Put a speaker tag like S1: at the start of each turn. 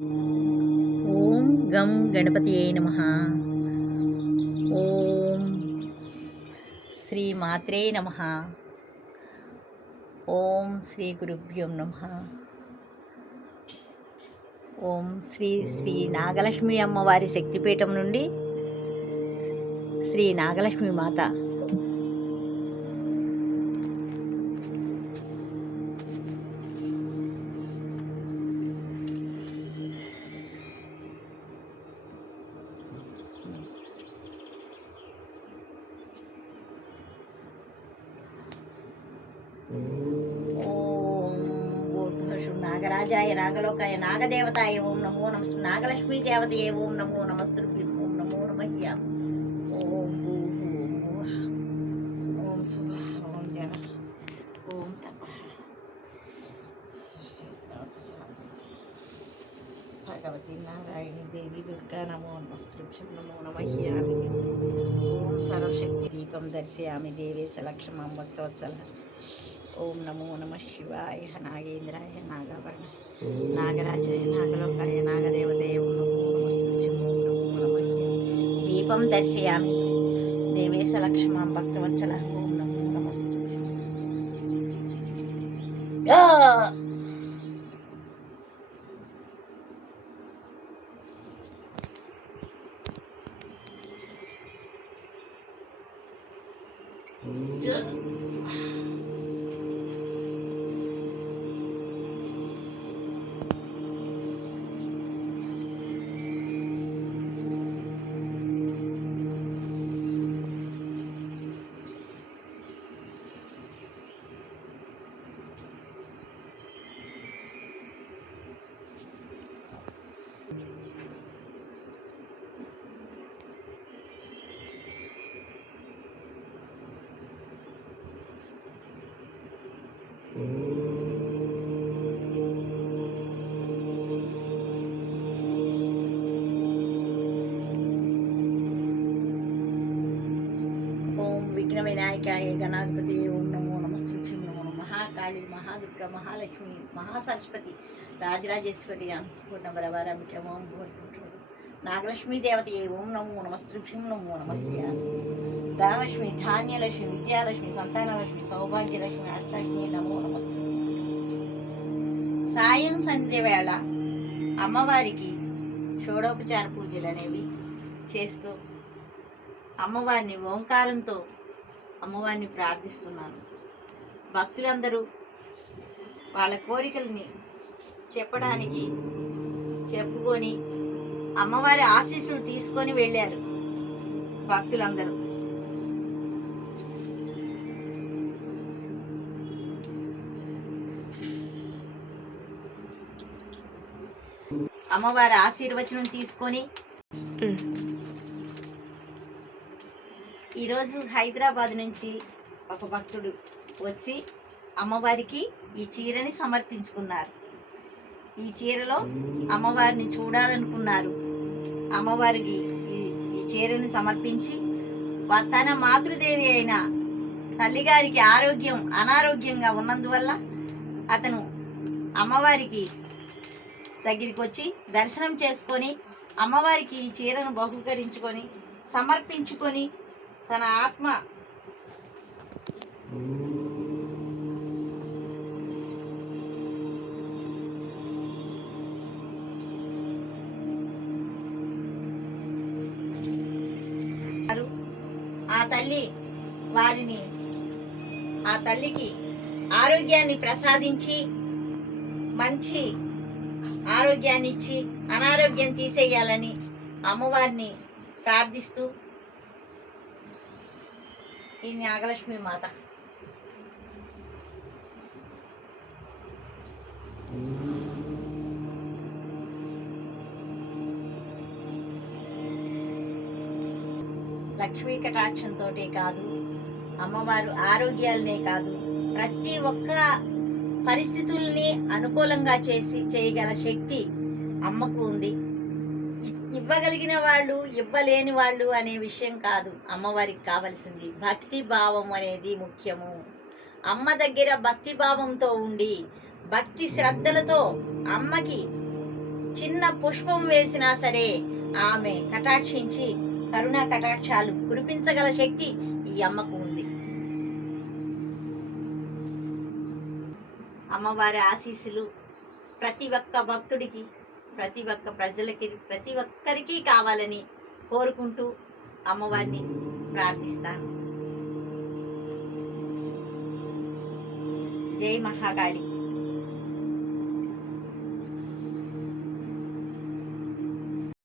S1: ఓం గం గణపతి నమ. ఓం శ్రీ మాత్రే నమ. ఓం శ్రీ గురుభ్యం నమ. ఓం శ్రీ శ్రీ నాగలక్ష్మి అమ్మవారి శక్తిపీఠం నుండి శ్రీ నాగలక్ష్మి మాత. నాగరాజాయ నాగలోకాయ నాగదేవతాయ ఓం నమో నమ నాగలక్ష్మీ దేవతయే ఓం నమో నమస్తృభ్యం ఓం నమో నమహ్య ఓం భూ ఓం భువః ఓం శుభ ఓం జన ఓం తప భగవతి నారాయణి దేవి దుర్గా నమో నమస్తృభ్యం నమో నమహ్యామి ఓం సర్వశక్తి దీపం దర్శయామి దేవేశ లక్ష్మం భక్తవత్సల ఓం నమో నమ శివాయ నాగేంద్రాయ నాగవర్ణ నాగరాజాయ నాగలోకాయ నాగదేవతయ దీపం దర్శయామి. దేవేశ లక్ష్మాం భక్తవత్సల Yeah. విఘ్న గణాధిపతి ఓం నమో నమస్తుభ్యం నమో మహాకాళి మహాదుర్గ మహాలక్ష్మి మహాసరస్వతి రాజరాజేశ్వరి పూర్ణవరవరమిక ఓం భూర్భుడు నాగలక్ష్మీ ఏ ఓం నమో నమస్తుభ్యం నమో నమహ్య ధనలక్ష్మి ధాన్యలక్ష్మి విద్యాలక్ష్మి సంతానలక్ష్మి సౌభాగ్యలక్ష్మి అష్టలక్ష్మి నమో నమస్తు సాయం సంధ్య వేళ అమ్మవారికి షోడోపచార పూజలు అనేవి చేస్తూ అమ్మవారిని ఓంకారంతో అమ్మవారిని ప్రార్థిస్తున్నాను. భక్తులందరూ వాళ్ళ కోరికల్ని చెప్పడానికి చెప్పుకొని అమ్మవారి ఆశీస్సులు తీసుకొని వెళ్ళారు భక్తులందరూ. అమ్మవారి ఆశీర్వచనం తీసుకొని ఈరోజు హైదరాబాద్ నుంచి ఒక భక్తుడు వచ్చి అమ్మవారికి ఈ చీరని సమర్పించుకున్నారు. ఈ చీరలో అమ్మవారిని చూడాలనుకున్నారు. అమ్మవారికి ఈ చీరని సమర్పించి తన మాతృదేవి అయిన తల్లిగారికి ఆరోగ్యం అనారోగ్యంగా ఉన్నందువల్ల అతను అమ్మవారికి దగ్గరికి వచ్చి దర్శనం చేసుకొని అమ్మవారికి ఈ చీరను బహుకరించుకొని సమర్పించుకొని తన ఆత్మ. ఆ తల్లి వారిని ఆ తల్లికి ఆరోగ్యాన్ని ప్రసాదించి మంచి ఆరోగ్యాన్ని ఇచ్చి అనారోగ్యం తీసేయాలని అమ్మవారిని ప్రార్థిస్తూ ఈ నాగలక్ష్మి మాత. లక్ష్మీ కటాక్షంతో కాదు అమ్మవారు ఆరోగ్యాలనే కాదు ప్రతి ఒక్క పరిస్థితుల్ని అనుకూలంగా చేసి చేయగల శక్తి అమ్మకు ఉంది. ఇవ్వగలిగిన వాళ్ళు ఇవ్వలేని వాళ్ళు అనే విషయం కాదు. అమ్మవారికి కావలసింది భక్తి భావం అనేది ముఖ్యము. అమ్మ దగ్గర భక్తి భావంతో ఉండి భక్తి శ్రద్ధలతో అమ్మకి చిన్న పుష్పం వేసినా సరే ఆమె కటాక్షించి కరుణా కటాక్షాలు కురిపించగల శక్తి ఈ అమ్మకు ఉంది. అమ్మవారి ఆశీస్సులు ప్రతి ఒక్క భక్తుడికి ప్రతి ఒక్క ప్రజలకి ప్రతి ఒక్కరికి కావాలని కోరుకుంటూ అమ్మవారిని ప్రార్థిస్తాను. జై మహాకాళి.